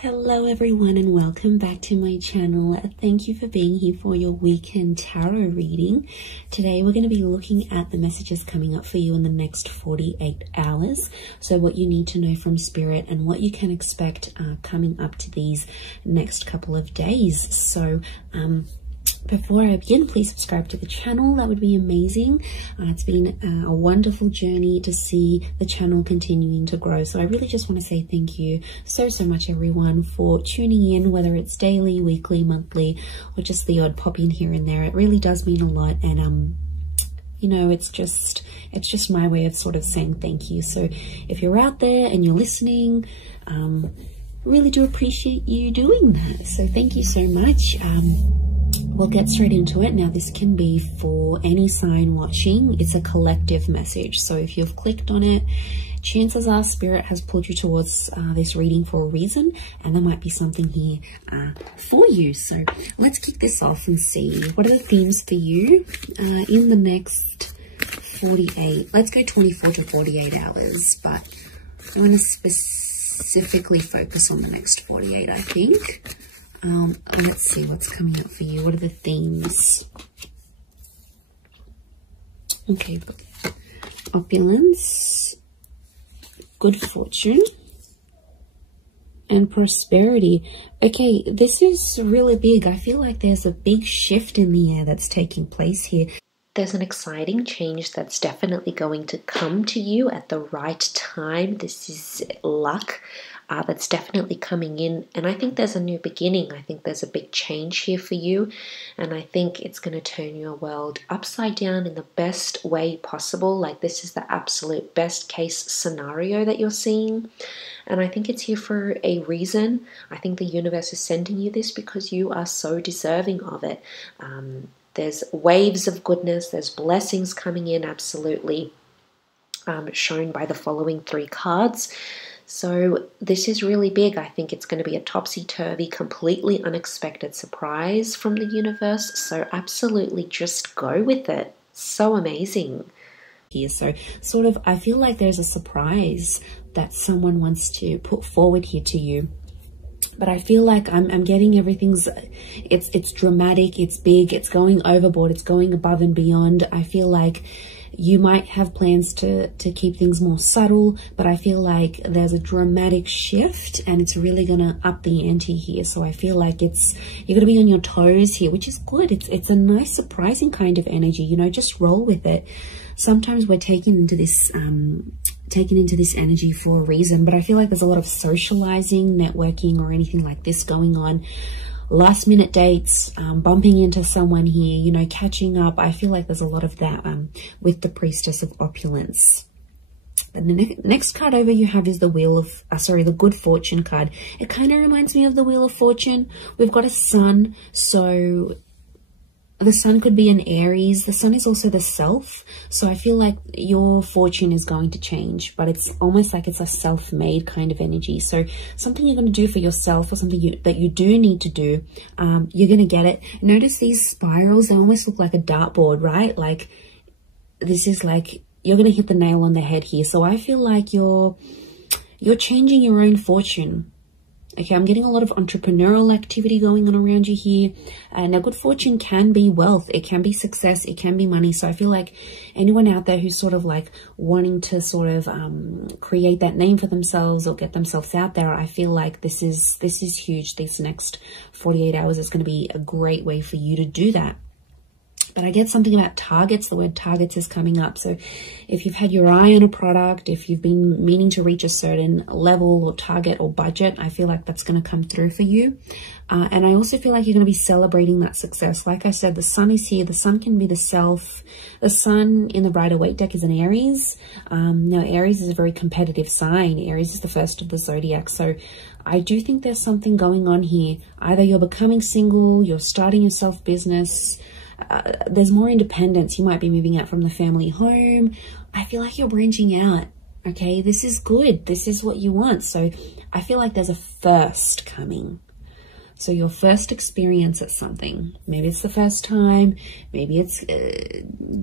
Hello everyone and welcome back to my channel. Thank you for being here for your weekend tarot reading. Today we're going to be looking at the messages coming up for you in the next 48 hours. So what you need to know from Spirit and what you can expect coming up to these next couple of days. So before I begin, please subscribe to the channel. That would be amazing. It's been a wonderful journey to see the channel continuing to grow. So I really just want to say thank you so much, everyone, for tuning in, whether it's daily, weekly, monthly, or just the odd pop in here and there. It really does mean a lot. And you know, it's just my way of sort of saying thank you. So if you're out there and you're listening, really do appreciate you doing that. So thank you so much. We'll get straight into it. Now, this can be for any sign watching. It's a collective message. So if you've clicked on it, chances are Spirit has pulled you towards this reading for a reason, and there might be something here for you. So let's kick this off and see what are the themes for you in the next 48. Let's go 24 to 48 hours, but I want to specifically focus on the next 48, I think. Let's see what's coming up for you. What are the themes? Okay, opulence, good fortune, and prosperity. Okay, this is really big. I feel like there's a big shift in the air that's taking place here. There's an exciting change that's definitely going to come to you at the right time. This is luck. That's definitely coming in, and I think there's a new beginning. I think there's a big change here for you, and I think it's going to turn your world upside down in the best way possible. Like, this is the absolute best case scenario that you're seeing, and I think it's here for a reason. I think the universe is sending you this because you are so deserving of it. There's waves of goodness, there's blessings coming in, absolutely, shown by the following three cards. So this is really big. I think it's going to be a topsy-turvy, completely unexpected surprise from the universe. So absolutely just go with it. So amazing. Here, so sort of, I feel like there's a surprise that someone wants to put forward here to you. But I feel like I'm getting everything's, it's dramatic, it's big, it's going overboard, it's going above and beyond. I feel like you might have plans to keep things more subtle, but I feel like there's a dramatic shift and it's really going to up the ante here. So I feel like you're going to be on your toes here, which is good. It's a nice, surprising kind of energy, you know, just roll with it. Sometimes we're taken into this energy for a reason, but I feel like there's a lot of socializing, networking, or anything like this going on. Last minute dates, bumping into someone here, you know, catching up. I feel like there's a lot of that with the Priestess of Opulence. And the next card over you have is the Wheel of, the Good Fortune card. It kind of reminds me of the Wheel of Fortune. We've got a sun, so the sun could be an Aries. The sun is also the self. So I feel like your fortune is going to change, but it's almost like it's a self-made kind of energy. So something you're going to do for yourself, or something that you do need to do, you're going to get it. Notice these spirals, they almost look like a dartboard, right? Like, this is like, you're going to hit the nail on the head here. So I feel like you're changing your own fortune. Okay, I'm getting a lot of entrepreneurial activity going on around you here. Now, good fortune can be wealth. It can be success. It can be money. So I feel like anyone out there who's sort of like wanting to sort of create that name for themselves or get themselves out there, I feel like this is huge. These next 48 hours is going to be a great way for you to do that. But I get something about targets. The word targets is coming up. So if you've had your eye on a product, if you've been meaning to reach a certain level or target or budget, I feel like that's going to come through for you. And I also feel like you're going to be celebrating that success. Like I said, the sun is here. The sun can be the self. The sun in the Rider-Waite deck is an Aries. Now, Aries is a very competitive sign. Aries is the first of the zodiac. So I do think there's something going on here. Either you're becoming single, you're starting your self-business, there's more independence. You might be moving out from the family home. I feel like you're branching out. Okay, this is good. This is what you want. So I feel like there's a first coming. So your first experience at something. Maybe it's the first time. Maybe it's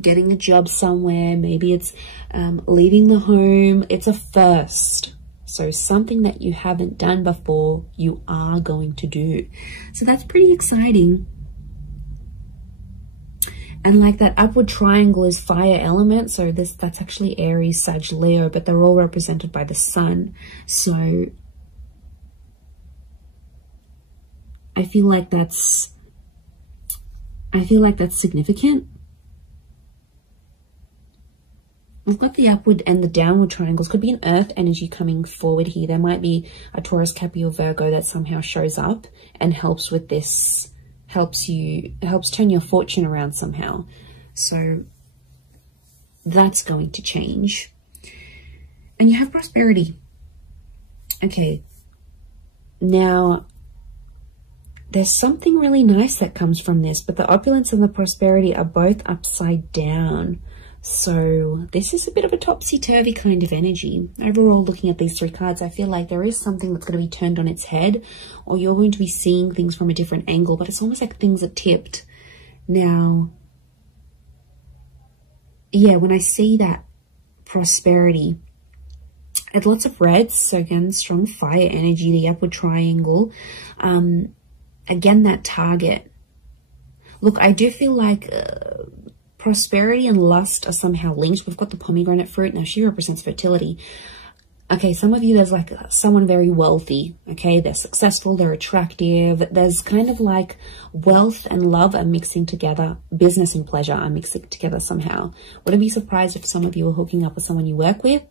getting a job somewhere. Maybe it's leaving the home. It's a first. So something that you haven't done before, you are going to do. So that's pretty exciting. And like that upward triangle is fire element. So that's actually Aries, Sag, Leo, but they're all represented by the sun. So I feel like that's significant. We've got the upward and the downward triangles. Could be an earth energy coming forward here. There might be a Taurus, Capricorn, Virgo that somehow shows up and helps with this, helps turn your fortune around somehow. So that's going to change. And you have prosperity. Okay. Now, there's something really nice that comes from this, but the opulence and the prosperity are both upside down. So this is a bit of a topsy-turvy kind of energy. Overall, looking at these three cards, I feel like there is something that's going to be turned on its head, or you're going to be seeing things from a different angle, but it's almost like things are tipped. Now, yeah, when I see that prosperity, it's lots of reds. So again, strong fire energy, the upward triangle. Again, that target. Look, I do feel like prosperity and lust are somehow linked. We've got the pomegranate fruit. Now, she represents fertility. Okay, some of you, there's like someone very wealthy. Okay, they're successful, they're attractive. There's kind of like wealth and love are mixing together. Business and pleasure are mixing together somehow. Wouldn't be surprised if some of you are hooking up with someone you work with.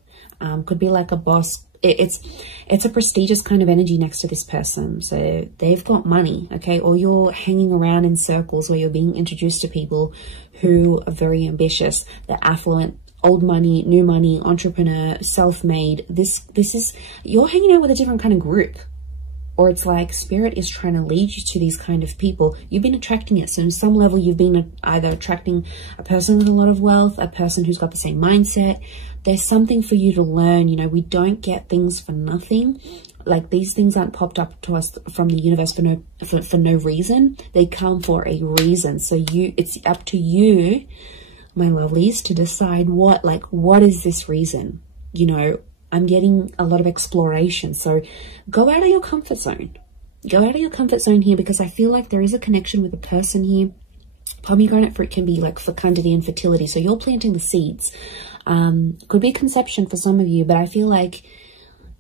Could be like a boss. It's a prestigious kind of energy next to this person. So they've got money, okay? Or you're hanging around in circles where you're being introduced to people who are very ambitious. They're affluent, old money, new money, entrepreneur, self-made. This is, you're hanging out with a different kind of group. Or it's like spirit is trying to lead you to these kind of people. You've been attracting it. So on some level, you've been either attracting a person with a lot of wealth, a person who's got the same mindset. There's something for you to learn. You know, we don't get things for nothing. Like, these things aren't popped up to us from the universe for no reason. They come for a reason. So it's up to you, my lovelies, to decide what is this reason? You know, I'm getting a lot of exploration. So go out of your comfort zone. Go out of your comfort zone here, because I feel like there is a connection with a person here. Pomegranate fruit can be like fecundity and fertility. So you're planting the seeds. Could be conception for some of you, but I feel like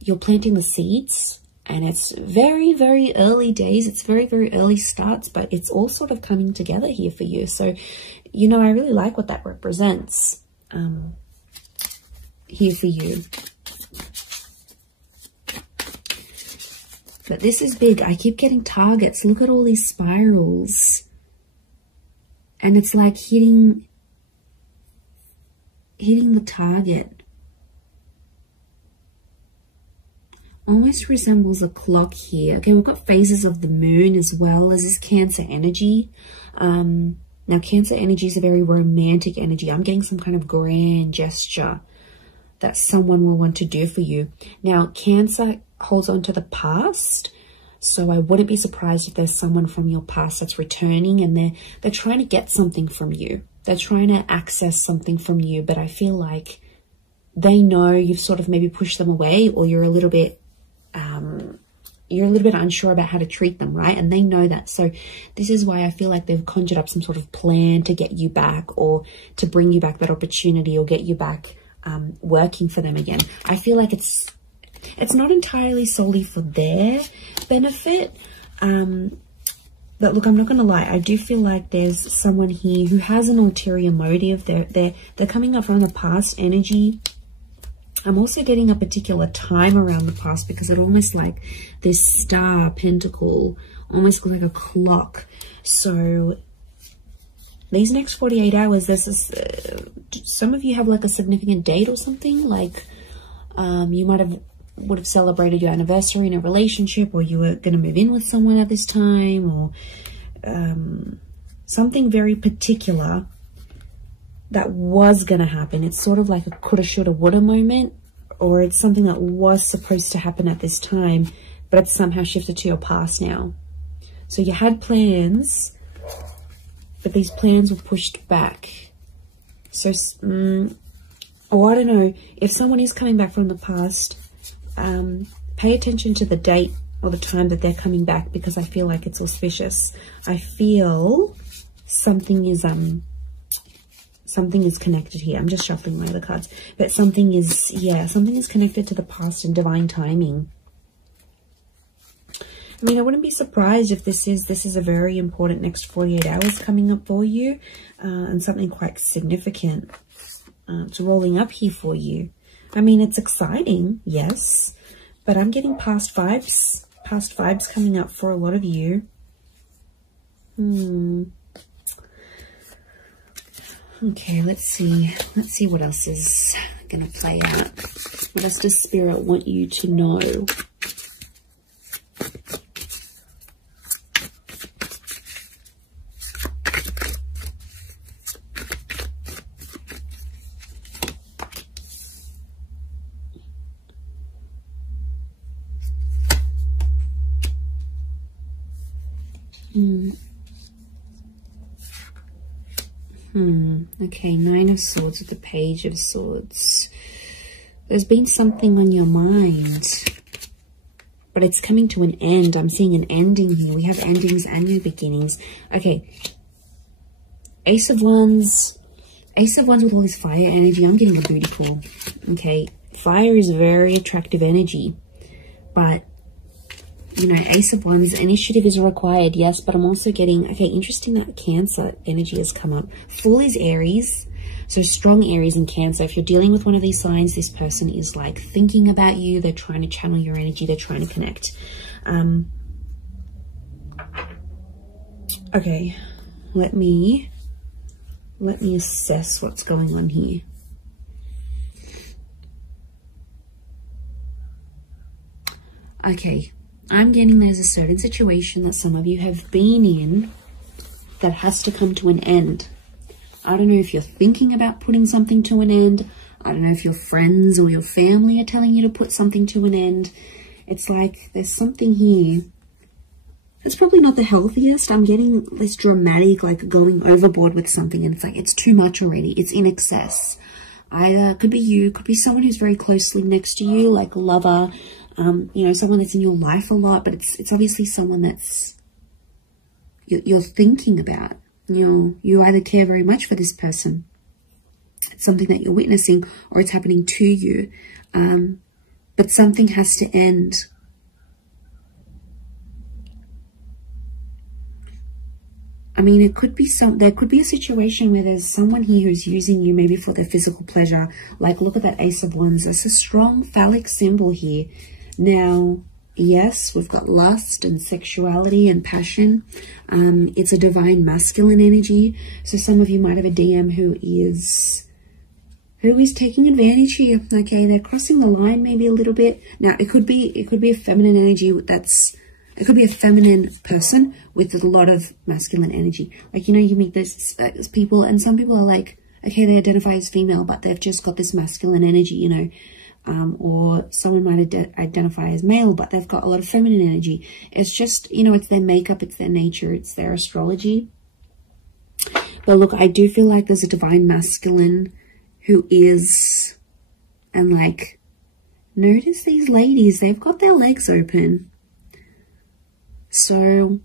you're planting the seeds, and it's very, very early days. It's very, very early starts, but it's all sort of coming together here for you. So, you know, I really like what that represents here for you. But this is big. I keep getting targets. Look at all these spirals. And it's like hitting the target. Almost resembles a clock here. Okay, we've got phases of the moon as well as this Cancer energy. Now, Cancer energy is a very romantic energy. I'm getting some kind of grand gesture that someone will want to do for you. Now, Cancer holds on to the past. So I wouldn't be surprised if there's someone from your past that's returning, and they're trying to get something from you. They're trying to access something from you, but I feel like they know you've sort of maybe pushed them away, or you're a little bit unsure about how to treat them, right? And they know that. So this is why I feel like they've conjured up some sort of plan to get you back, or to bring you back that opportunity, or get you back working for them again. I feel like it's not entirely solely for their benefit. But look, I'm not going to lie. I do feel like there's someone here who has an ulterior motive. They're coming up from the past energy. I'm also getting a particular time around the past, because it almost like this star pentacle, almost like a clock. So these next 48 hours, this is, some of you have like a significant date or something. Like you would have celebrated your anniversary in a relationship, or you were going to move in with someone at this time, or something very particular that was going to happen. It's sort of like a coulda, shoulda, woulda moment, or it's something that was supposed to happen at this time, but it's somehow shifted to your past now. So you had plans, but these plans were pushed back. So, I don't know, if someone is coming back from the past, pay attention to the date or the time that they're coming back, because I feel like it's auspicious. I feel something is connected here. I'm just shuffling my other cards, but something is, yeah, something is connected to the past and divine timing. I mean, I wouldn't be surprised if this is a very important next 48 hours coming up for you, and something quite significant it's rolling up here for you. I mean, it's exciting, yes, but I'm getting past vibes coming up for a lot of you. Okay, let's see what else is gonna play out. What else does Spirit want you to know? Okay, Nine of Swords with the Page of Swords. There's been something on your mind, but it's coming to an end. I'm seeing an ending here. We have endings and new beginnings. Okay, Ace of Wands with all this fire energy. I'm getting a booty call. Okay, fire is very attractive energy, but you know, Ace of Wands, initiative is required, yes, but I'm also getting, okay, interesting that Cancer energy has come up. Fool is Aries, so strong Aries and Cancer. If you're dealing with one of these signs, this person is like thinking about you. They're trying to channel your energy. They're trying to connect. Okay, let me assess what's going on here. Okay. I'm getting there's a certain situation that some of you have been in that has to come to an end. I don't know if you're thinking about putting something to an end. I don't know if your friends or your family are telling you to put something to an end. It's like there's something here. It's probably not the healthiest. I'm getting this dramatic, like going overboard with something, and it's like it's too much already. It's in excess. Either could be you, could be someone who's very closely next to you, like a lover, you know, someone that's in your life a lot, but it's obviously someone that's you're thinking about. You either care very much for this person, it's something that you're witnessing, or it's happening to you, but something has to end. I mean, it could be there could be a situation where there's someone here who's using you maybe for their physical pleasure. Like, look at that Ace of Wands. There's a strong phallic symbol here. Now, yes, we've got lust and sexuality and passion. It's a divine masculine energy. So some of you might have a DM who is taking advantage here. Okay, they're crossing the line maybe a little bit. Now, it could be a feminine energy it could be a feminine person with a lot of masculine energy. Like, you know, you meet this people, and some people are like, okay, they identify as female, but they've just got this masculine energy, you know. Or someone might identify as male, but they've got a lot of feminine energy. It's just, you know, it's their makeup, it's their nature, it's their astrology. But look, I do feel like there's a divine masculine who is, and like, notice these ladies, they've got their legs open. So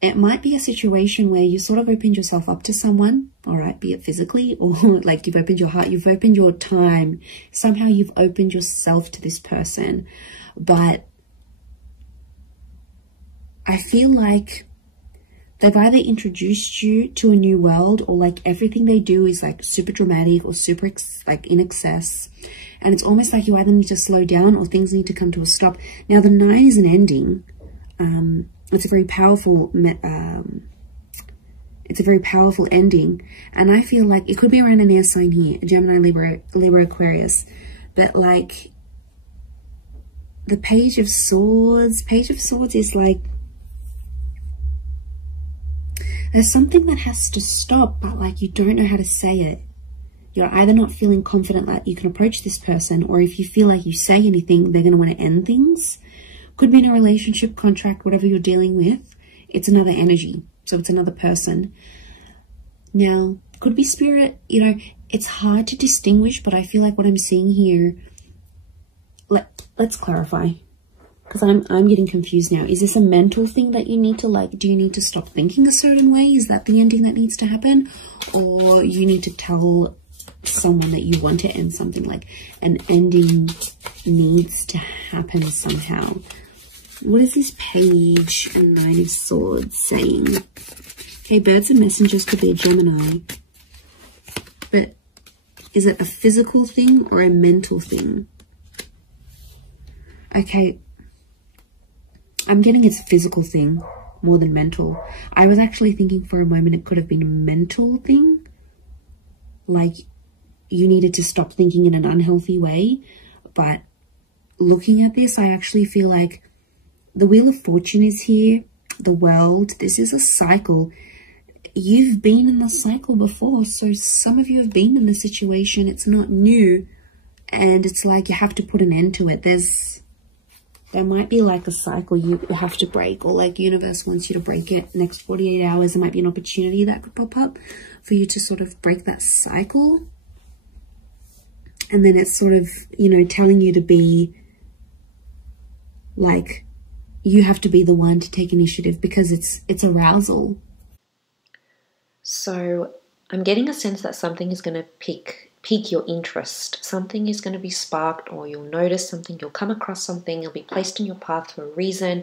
it might be a situation where you sort of opened yourself up to someone, all right, be it physically or like you've opened your heart, you've opened your time. Somehow you've opened yourself to this person. But I feel like they've either introduced you to a new world, or like everything they do is like super dramatic or super like in excess. And it's almost like you either need to slow down or things need to come to a stop. Now, the 9 is an ending. It's a very powerful ending, and I feel like it could be around an air sign here, Gemini, Libra, Aquarius, but like the Page of Swords is like there's something that has to stop, but like you don't know how to say it. You're either not feeling confident that you can approach this person, or if you feel like you say anything, they're going to want to end things. Could be in a relationship, contract, whatever you're dealing with. It's another energy. So it's another person. Now, could be spirit. You know, it's hard to distinguish, but I feel like what I'm seeing here, let's clarify, because I'm getting confused now. Is this a mental thing that you need to, like, do you need to stop thinking a certain way? Is that the ending that needs to happen? Or you need to tell someone that you want to end something, like an ending needs to happen somehow? What is this Page and Nine of Swords saying? Okay, birds and messengers could be a Gemini. But is it a physical thing or a mental thing? Okay, I'm getting it's a physical thing more than mental. I was actually thinking for a moment it could have been a mental thing. Like you needed to stop thinking in an unhealthy way. But looking at this, I actually feel like the Wheel of Fortune is here. The World. This is a cycle. You've been in the cycle before. So some of you have been in the situation. It's not new. And it's like you have to put an end to it. There might be like a cycle you have to break, or like universe wants you to break it. Next 48 hours, there might be an opportunity that could pop up for you to sort of break that cycle. And then it's sort of, you know, telling you to be like, you have to be the one to take initiative because it's arousal. So I'm getting a sense that something is going to pique your interest. Something is going to be sparked, or you'll notice something, you'll come across something, it'll be placed in your path for a reason.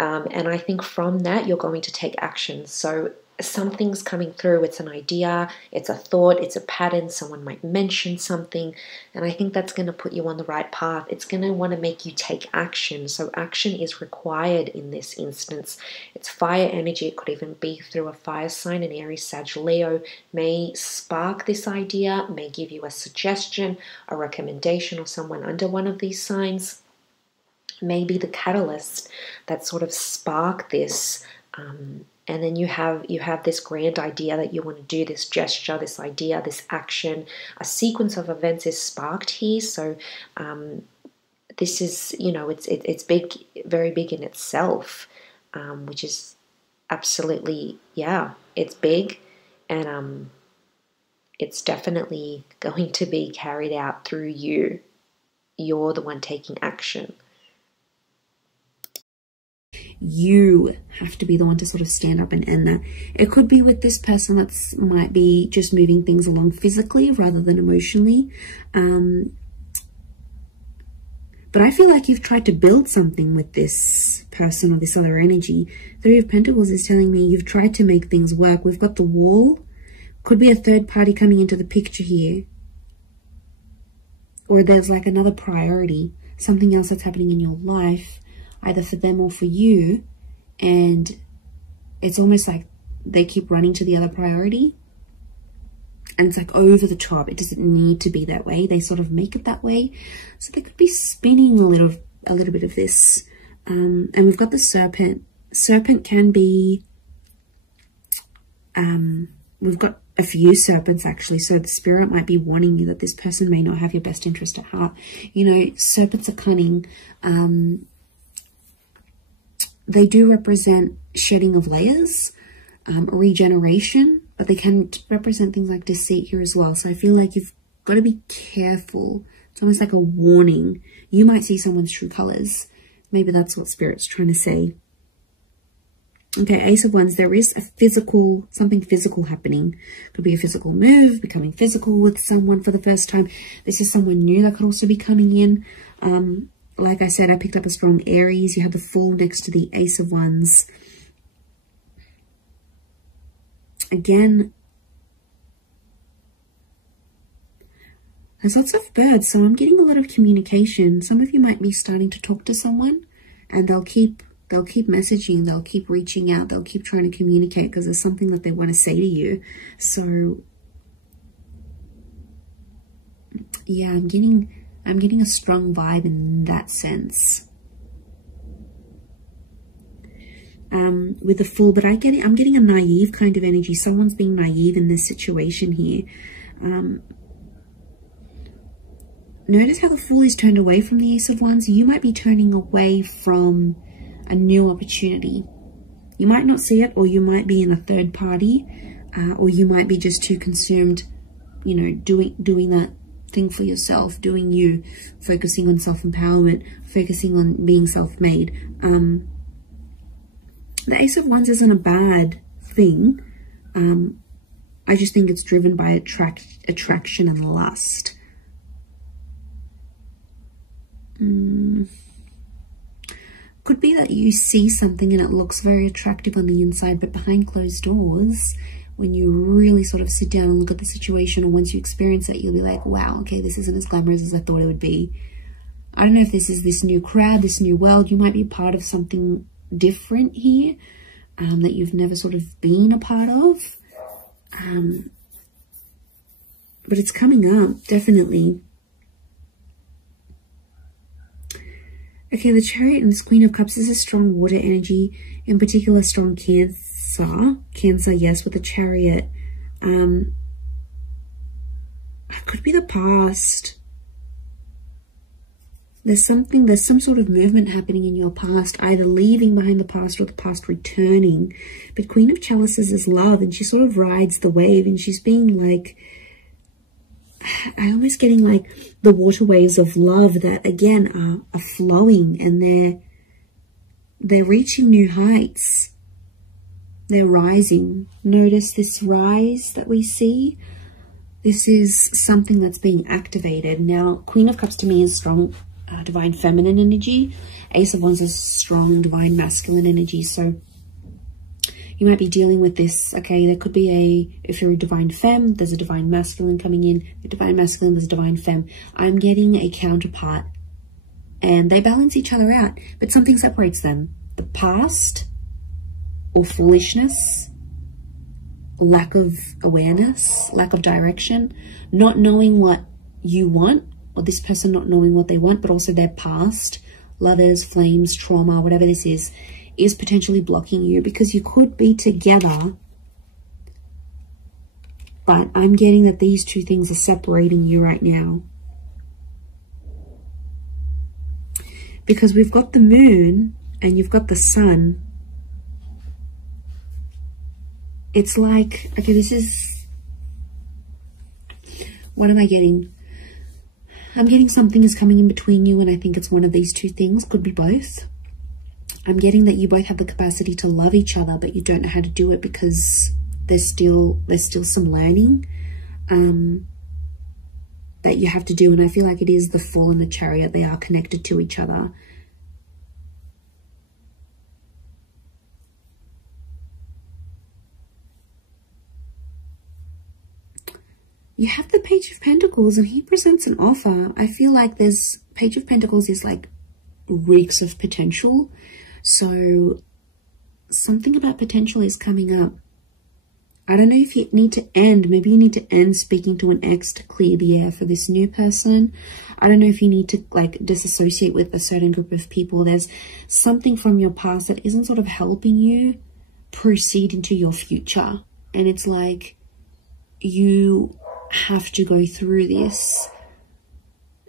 And I think from that, you're going to take action. So something's coming through. It's an idea, it's a thought, it's a pattern. Someone might mention something, and I think that's going to put you on the right path. It's going to want to make you take action. So action is required in this instance. It's fire energy. It could even be through a fire sign. An Aries, Sag, Leo may spark this idea, may give you a suggestion, a recommendation, or someone under one of these signs may be the catalyst that sort of spark this. And then you have this grand idea that you want to do, this gesture, this idea, this action. A sequence of events is sparked here. So this is, you know, it's big, very big in itself, which is absolutely, yeah, it's big, and it's definitely going to be carried out through you. You're the one taking action. You have to be the one to sort of stand up and end that. It could be with this person that might be just moving things along physically rather than emotionally. But I feel like you've tried to build something with this person or this other energy. Three of Pentacles is telling me you've tried to make things work. We've got the Wall. Could be a third party coming into the picture here. Or there's like another priority, something else that's happening in your life, either for them or for you, and it's almost like they keep running to the other priority, and it's like over the top. It doesn't need to be that way. They sort of make it that way. So they could be spinning a little bit of this. And we've got the Serpent. Serpent can be, we've got a few serpents actually, so the spirit might be warning you that this person may not have your best interest at heart. You know, serpents are cunning. They do represent shedding of layers, regeneration, but they can represent things like deceit here as well. So I feel like you've got to be careful. It's almost like a warning. You might see someone's true colors. Maybe that's what Spirit's trying to say. Okay, Ace of Wands, there is a physical, something physical happening. Could be a physical move, becoming physical with someone for the first time. This is someone new that could also be coming in. Like I said, I picked up a strong Aries. You have the Fool next to the Ace of Wands. Again, there's lots of birds, so I'm getting a lot of communication. Some of you might be starting to talk to someone, and they'll keep messaging, they'll keep reaching out, they'll keep trying to communicate because there's something that they want to say to you. So yeah, I'm getting a strong vibe in that sense. With the Fool, but I'm getting a naive kind of energy. Someone's being naive in this situation here. Notice how the Fool is turned away from the Ace of Wands. You might be turning away from a new opportunity. You might not see it, or you might be in a third party, or you might be just too consumed, you know, doing that thing for yourself, doing you, focusing on self-empowerment, focusing on being self-made. The Ace of Wands isn't a bad thing. I just think it's driven by attraction and lust. Could be that you see something and it looks very attractive on the inside, but behind closed doors, when you really sort of sit down and look at the situation, or once you experience it, you'll be like, wow, okay, this isn't as glamorous as I thought it would be. I don't know if this is this new crowd, this new world. You might be a part of something different here that you've never sort of been a part of. But it's coming up, definitely. Okay, the Chariot and this Queen of Cups is a strong water energy, in particular strong Cancer. Cancer, yes, with the Chariot. It could be the past. There's some sort of movement happening in your past, either leaving behind the past or the past returning. But Queen of Chalices is love, and she sort of rides the wave, and she's being like, I'm almost getting like the water waves of love that again are flowing, and they're reaching new heights. They're rising. Notice this rise that we see. This is something that's being activated. Now, Queen of Cups to me is strong divine feminine energy. Ace of Wands is strong divine masculine energy. So you might be dealing with this. Okay, there could be if you're a divine femme, there's a divine masculine coming in. A divine masculine, there's a divine femme. I'm getting a counterpart, and they balance each other out, but something separates them. The past, or foolishness, lack of awareness, lack of direction, not knowing what you want, or this person not knowing what they want, but also their past, lovers, flames, trauma, whatever this is potentially blocking you, because you could be together, but I'm getting that these two things are separating you right now. Because we've got the moon and you've got the sun. It's like, okay, this is, what am I getting? I'm getting something is coming in between you, and I think it's one of these two things. Could be both. I'm getting that you both have the capacity to love each other, but you don't know how to do it because there's still some learning that you have to do. And I feel like it is the Fool and the Chariot. They are connected to each other. You have the Page of Pentacles, and he presents an offer. I feel like there's Page of Pentacles is like reeks of potential. So something about potential is coming up. I don't know if you need to end. Maybe you need to end speaking to an ex to clear the air for this new person. I don't know if you need to like disassociate with a certain group of people. There's something from your past that isn't sort of helping you proceed into your future. And it's like you have to go through this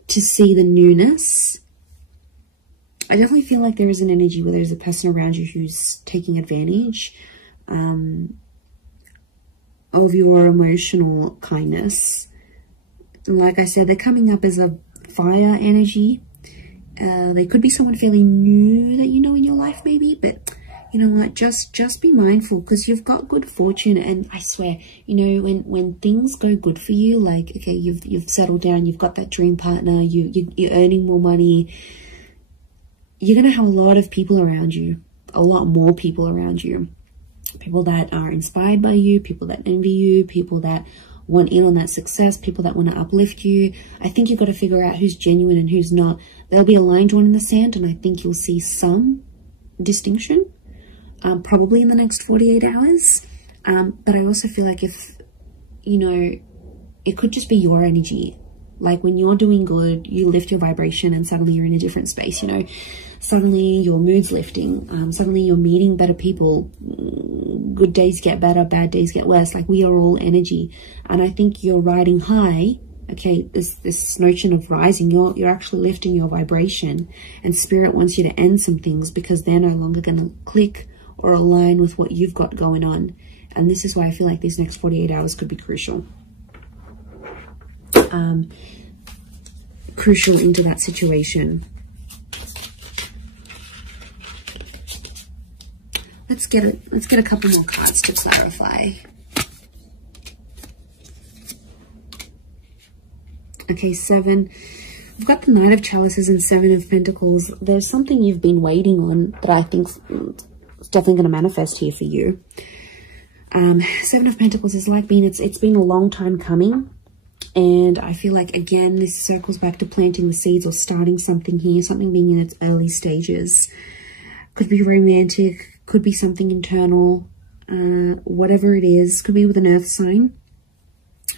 to see the newness. I definitely feel like there is an energy where there's a person around you who's taking advantage of your emotional kindness. Like I said, they're coming up as a fire energy. They could be someone fairly new that you know in your life maybe, but you know what, just be mindful, because you've got good fortune. And I swear, you know, when things go good for you, like, okay, you've settled down, you've got that dream partner, you're earning more money, you're going to have a lot of people around you, a lot more people around you. People that are inspired by you, people that envy you, people that want in on that success, people that want to uplift you. I think you've got to figure out who's genuine and who's not. There'll be a line drawn in the sand, and I think you'll see some distinction, probably in the next 48 hours. But I also feel like if, you know, it could just be your energy. Like when you're doing good, you lift your vibration and suddenly you're in a different space, you know. Suddenly your mood's lifting. Suddenly you're meeting better people. Good days get better, bad days get worse. Like we are all energy. And I think you're riding high. Okay, this notion of rising, you're actually lifting your vibration. And Spirit wants you to end some things because they're no longer going to click or align with what you've got going on. And this is why I feel like these next 48 hours could be crucial. crucial into that situation. Let's get a couple more cards to clarify. Okay, 7. We've got the Knight of Chalices and 7 of Pentacles. There's something you've been waiting on that I think is definitely going to manifest here for you. 7 of Pentacles is like it's been a long time coming. And I feel like, again, this circles back to planting the seeds or starting something here, something being in its early stages. Could be romantic, could be something internal, whatever it is. Could be with an earth sign,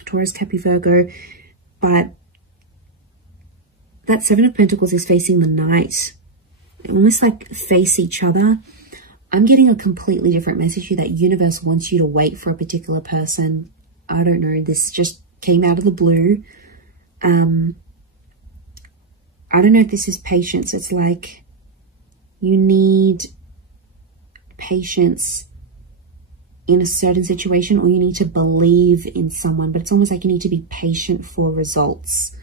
Taurus, Capricorn, Virgo. But that 7 of Pentacles is facing the Knight. They almost like face each other. I'm getting a completely different message here, that universe wants you to wait for a particular person. I don't know, this just came out of the blue. I don't know if this is patience. It's like you need patience in a certain situation, or you need to believe in someone, but it's almost like you need to be patient for results.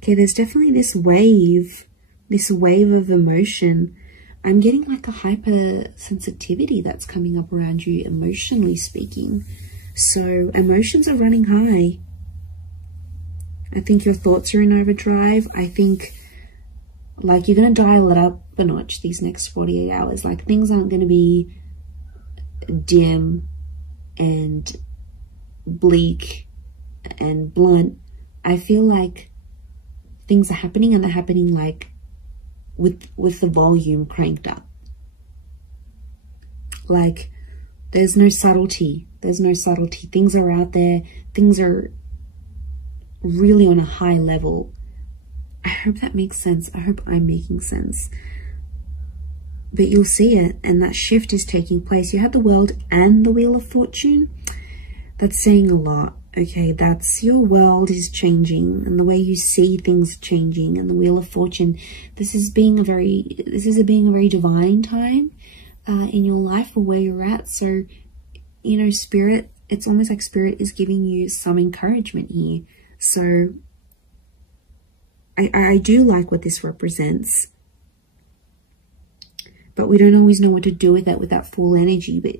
Okay, there's definitely this wave of emotion. I'm getting like a hypersensitivity that's coming up around you, emotionally speaking. So emotions are running high. I think your thoughts are in overdrive. I think like you're going to dial it up a notch these next 48 hours. Like things aren't going to be dim and bleak and blunt. I feel like things are happening, and they're happening like with the volume cranked up. Like there's no subtlety. There's no subtlety. Things are out there. Things are really on a high level. I hope that makes sense. I hope I'm making sense. But you'll see it, and that shift is taking place. You have the World and the Wheel of Fortune. That's saying a lot. Okay, that's your world is changing, and the way you see things changing, and the Wheel of Fortune. This is being a very divine time in your life, or where you're at. So, you know, Spirit, it's almost like Spirit is giving you some encouragement here. So I do like what this represents, but we don't always know what to do with that full energy. But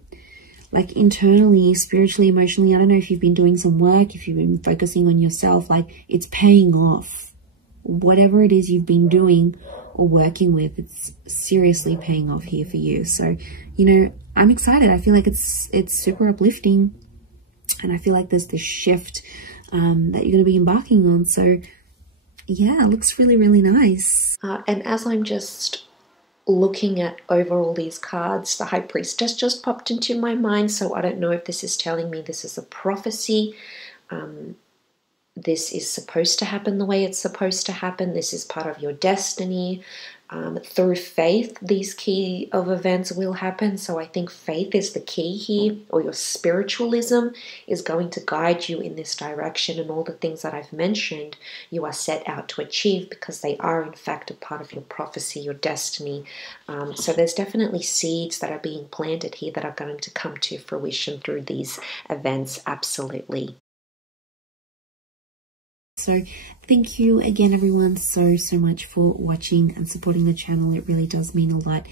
like internally, spiritually, emotionally, I don't know if you've been doing some work, if you've been focusing on yourself, like it's paying off. Whatever it is you've been doing or working with, it's seriously paying off here for you. So, you know, I'm excited. I feel like it's super uplifting, and I feel like there's this shift that you're going to be embarking on. So yeah, it looks really, really nice. And as I'm just looking at over all these cards, the High Priestess just popped into my mind. So I don't know if this is telling me this is a prophecy. This is supposed to happen the way it's supposed to happen. This is part of your destiny. Through faith, these key of events will happen. So I think faith is the key here, or your spiritualism is going to guide you in this direction. And all the things that I've mentioned, you are set out to achieve, because they are in fact a part of your prophecy, your destiny. So there's definitely seeds that are being planted here that are going to come to fruition through these events. Absolutely. So thank you again, everyone, so much for watching and supporting the channel. It really does mean a lot.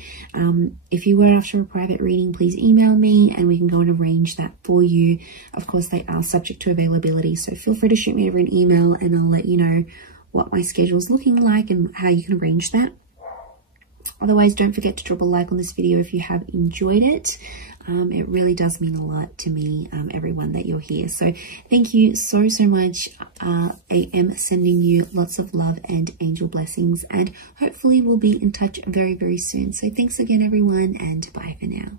If you were after a private reading, please email me and we can go and arrange that for you. Of course, they are subject to availability, so feel free to shoot me over an email and I'll let you know what my schedule is looking like and how you can arrange that. Otherwise, don't forget to drop a like on this video if you have enjoyed it. It really does mean a lot to me, everyone, that you're here. So thank you so much. I am sending you lots of love and angel blessings, and hopefully we'll be in touch very, very soon. So thanks again, everyone, and bye for now.